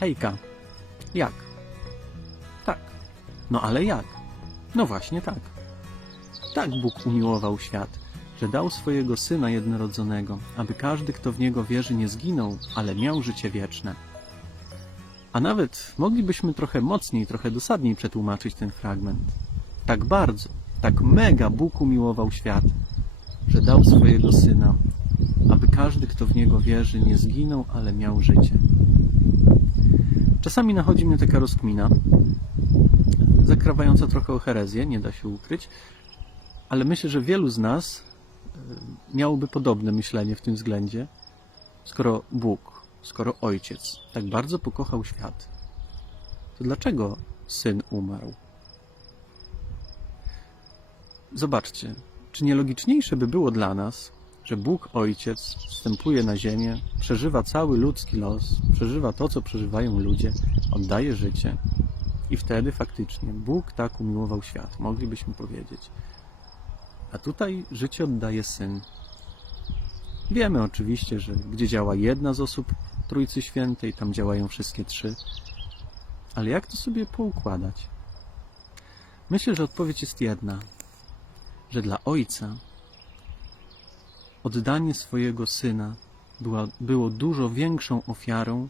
Hejka. Jak? Tak. No ale jak? No właśnie tak. Tak Bóg umiłował świat, że dał swojego Syna jednorodzonego, aby każdy, kto w Niego wierzy, nie zginął, ale miał życie wieczne. A nawet moglibyśmy trochę mocniej, trochę dosadniej przetłumaczyć ten fragment. Tak bardzo, tak mega Bóg umiłował świat, że dał swojego Syna, aby każdy, kto w Niego wierzy, nie zginął, ale miał życie. Czasami nachodzi mnie taka rozkmina, zakrawająca trochę o herezję, nie da się ukryć, ale myślę, że wielu z nas e, miałoby podobne myślenie w tym względzie, skoro Bóg, skoro Ojciec tak bardzo pokochał świat, to dlaczego Syn umarł? Zobaczcie, czy nielogiczniejsze by było dla nas, że Bóg Ojciec wstępuje na ziemię, przeżywa cały ludzki los, przeżywa to, co przeżywają ludzie, oddaje życie. I wtedy faktycznie Bóg tak umiłował świat, moglibyśmy powiedzieć. A tutaj życie oddaje Syn. Wiemy oczywiście, że gdzie działa jedna z osób Trójcy Świętej, tam działają wszystkie trzy. Ale jak to sobie poukładać? Myślę, że odpowiedź jest jedna, że dla Ojca oddanie swojego syna była, było dużo większą ofiarą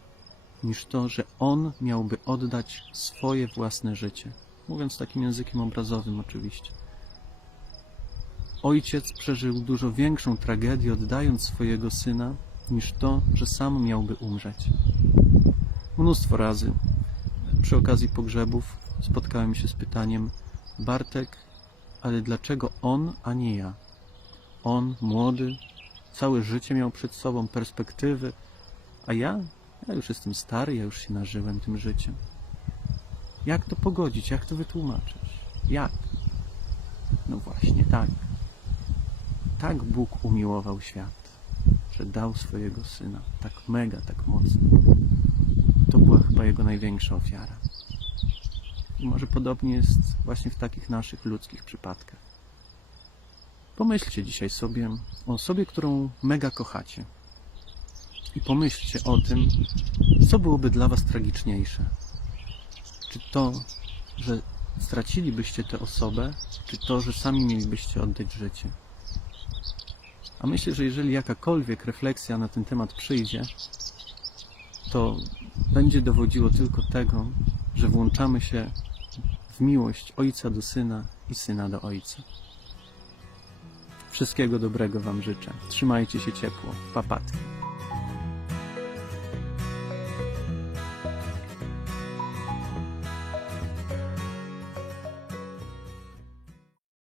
niż to, że on miałby oddać swoje własne życie. Mówiąc takim językiem obrazowym, oczywiście. Ojciec przeżył dużo większą tragedię, oddając swojego syna, niż to, że sam miałby umrzeć. Mnóstwo razy przy okazji pogrzebów spotkałem się z pytaniem: Bartek, ale dlaczego on, a nie ja? On, młody, całe życie miał przed sobą perspektywy, a ja, ja już jestem stary, ja już się nażyłem tym życiem. Jak to pogodzić? Jak to wytłumaczyć? Jak? No właśnie, tak. Tak Bóg umiłował świat, że dał swojego syna. Tak mega, tak mocno. To była chyba jego największa ofiara. I może podobnie jest właśnie w takich naszych ludzkich przypadkach. Pomyślcie dzisiaj sobie o osobie, którą mega kochacie. I pomyślcie o tym, co byłoby dla Was tragiczniejsze. Czy to, że stracilibyście tę osobę, czy to, że sami mielibyście oddać życie. A myślę, że jeżeli jakakolwiek refleksja na ten temat przyjdzie, to będzie dowodziło tylko tego, że włączamy się w miłość Ojca do Syna i Syna do Ojca. Wszystkiego dobrego Wam życzę. Trzymajcie się ciepło. Papatki.